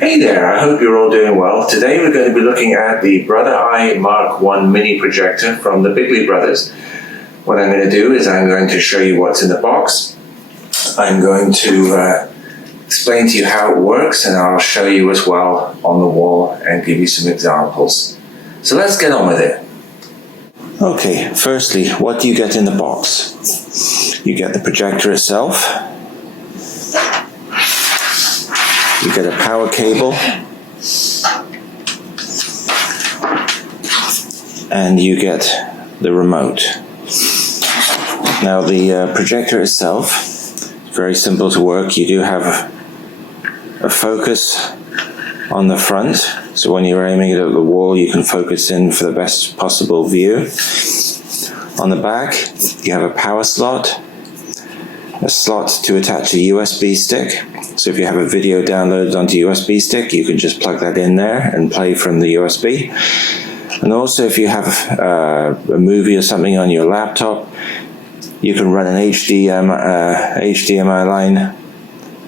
Hey there, I hope you're all doing well. Today we're going to be looking at the Brother Eye Mark I mini projector from the Bigley Brothers. What I'm going to do is I'm going to show you what's in the box. I'm going to explain to you how it works, and I'll show you as well on the wall and give you some examples. So let's get on with it. Okay, firstly, what do you get in the box? You get the projector itself. You get a power cable, and you get the remote. Now the projector itself is very simple to work. You do have a focus on the front, so when you're aiming it at the wall you can focus in for the best possible view. On the back you have a power slot, a slot to attach a USB stick. So if you have a video downloaded onto USB stick, you can just plug that in there and play from the USB. And also if you have a movie or something on your laptop, you can run an HDMI line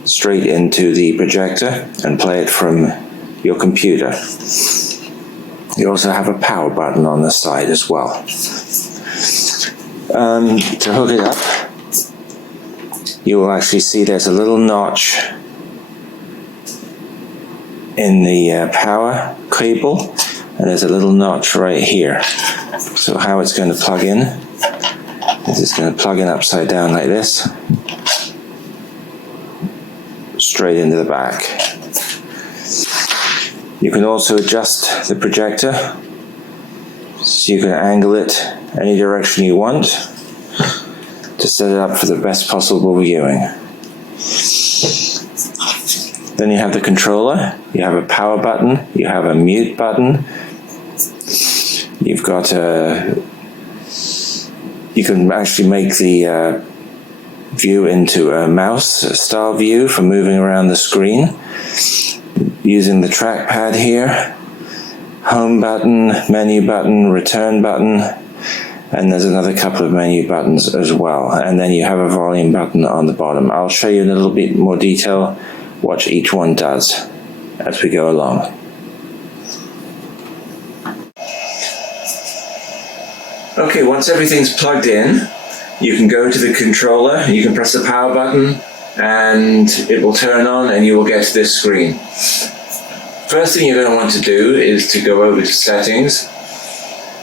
straight into the projector and play it from your computer. You also have a power button on the side as well. To hook it up, you will actually see there's a little notch in the power cable, and there's a little notch right here. So how it's going to plug in is it's going to plug in upside down like this, straight into the back. You can also adjust the projector so you can angle it any direction you want to set it up for the best possible viewing. Then you have the controller, you have a power button, you have a mute button, you've got you can actually make the view into a mouse style view for moving around the screen using the trackpad here, home button, menu button, return button, and there's another couple of menu buttons as well. And then you have a volume button on the bottom. I'll show you in a little bit more detail what each one does as we go along. Okay, once everything's plugged in, you can go to the controller, you can press the power button, and it will turn on and you will get to this screen. First thing you're going to want to do is to go over to settings,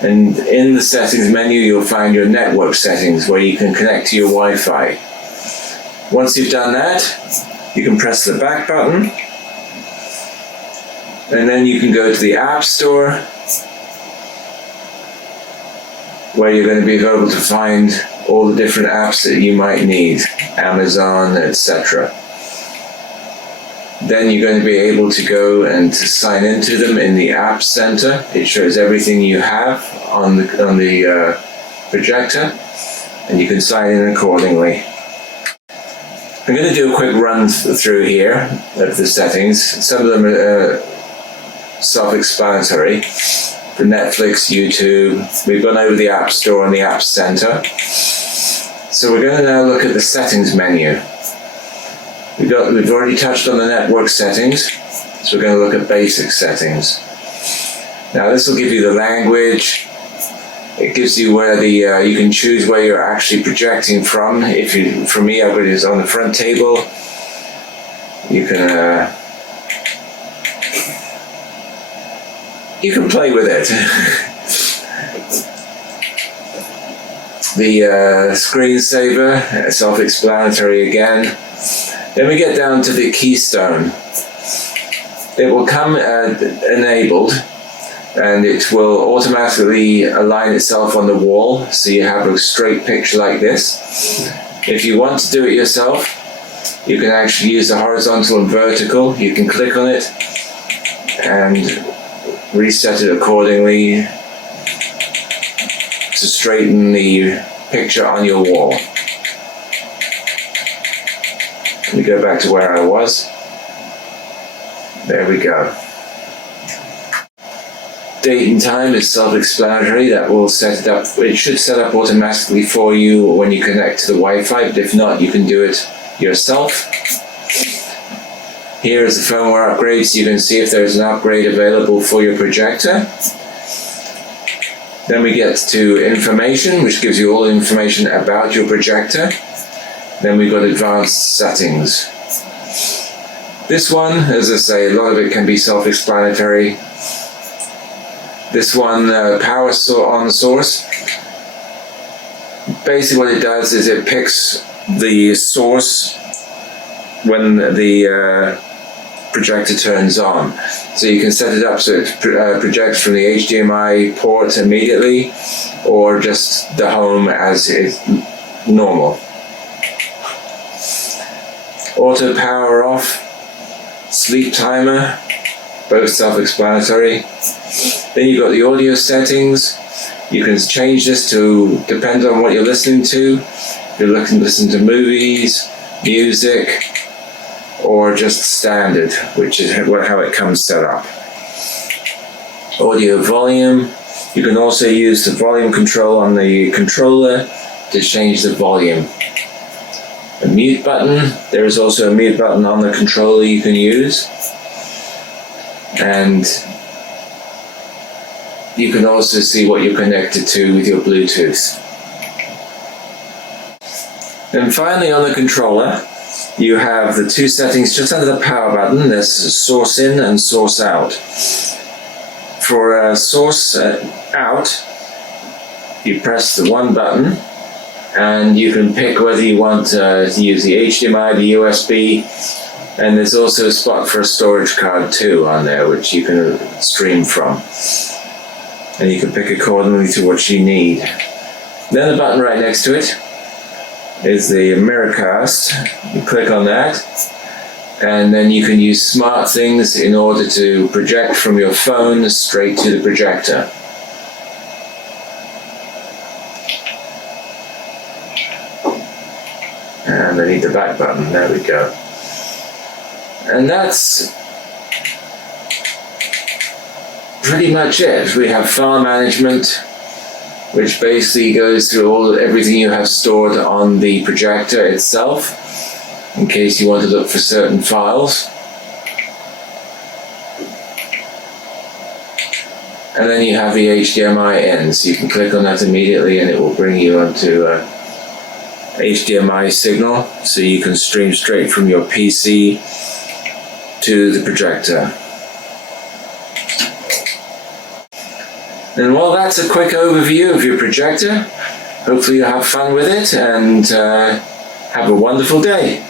and in the settings menu you'll find your network settings where you can connect to your Wi-Fi. Once you've done that, you can press the back button, and then you can go to the App Store where you're going to be able to find all the different apps that you might need, Amazon, etc. Then you're going to be able to go and to sign into them in the App Center. It shows everything you have on the projector, and you can sign in accordingly. I'm going to do a quick run through here of the settings. Some of them are self-explanatory. For Netflix, YouTube, we've gone over the App Store and the App Center. So we're going to now look at the settings menu. We've already touched on the network settings, so we're going to look at basic settings. Now this will give you the language. It gives you where you can choose where you're actually projecting from. For me, I've got it on the front table. You can play with it. The screensaver, self-explanatory again. Then we get down to the keystone. It will come enabled, and it will automatically align itself on the wall, so you have a straight picture like this. If you want to do it yourself, you can actually use the horizontal and vertical. You can click on it and reset it accordingly to straighten the picture on your wall. Let me go back to where I was. There we go. Date and time is self-explanatory. That will set it up. It should set up automatically for you when you connect to the Wi-Fi, but if not, you can do it yourself. Here is the firmware upgrade, so you can see if there's an upgrade available for your projector. Then we get to information, which gives you all the information about your projector. Then we've got advanced settings. This one, as I say, a lot of it can be self-explanatory. This one, power on source. Basically what it does is it picks the source when the projector turns on. So you can set it up so it projects from the HDMI port immediately, or just the home as is normal. Auto power off, sleep timer, both self-explanatory. Then you've got the audio settings. You can change this to depend on what you're listening to. If you're looking to listen to movies, music, or just standard, which is how it comes set up. Audio volume. You can also use the volume control on the controller to change the volume. A mute button. There is also a mute button on the controller you can use. And you can also see what you're connected to with your Bluetooth. And finally on the controller, you have the two settings just under the power button. There's source in and source out. For source out, you press the one button and you can pick whether you want to use the HDMI, the USB, and there's also a spot for a storage card too on there, which you can stream from. And you can pick accordingly to what you need. Then the button right next to it is the Miracast. You click on that, and then you can use smart things in order to project from your phone straight to the projector. And I need the back button, there we go. And that's pretty much it. We have file management, which basically goes through everything you have stored on the projector itself, in case you want to look for certain files. And then you have the HDMI in, so you can click on that immediately and it will bring you onto HDMI signal, so you can stream straight from your PC to the projector. And well, that's a quick overview of your projector. Hopefully you'll have fun with it and have a wonderful day.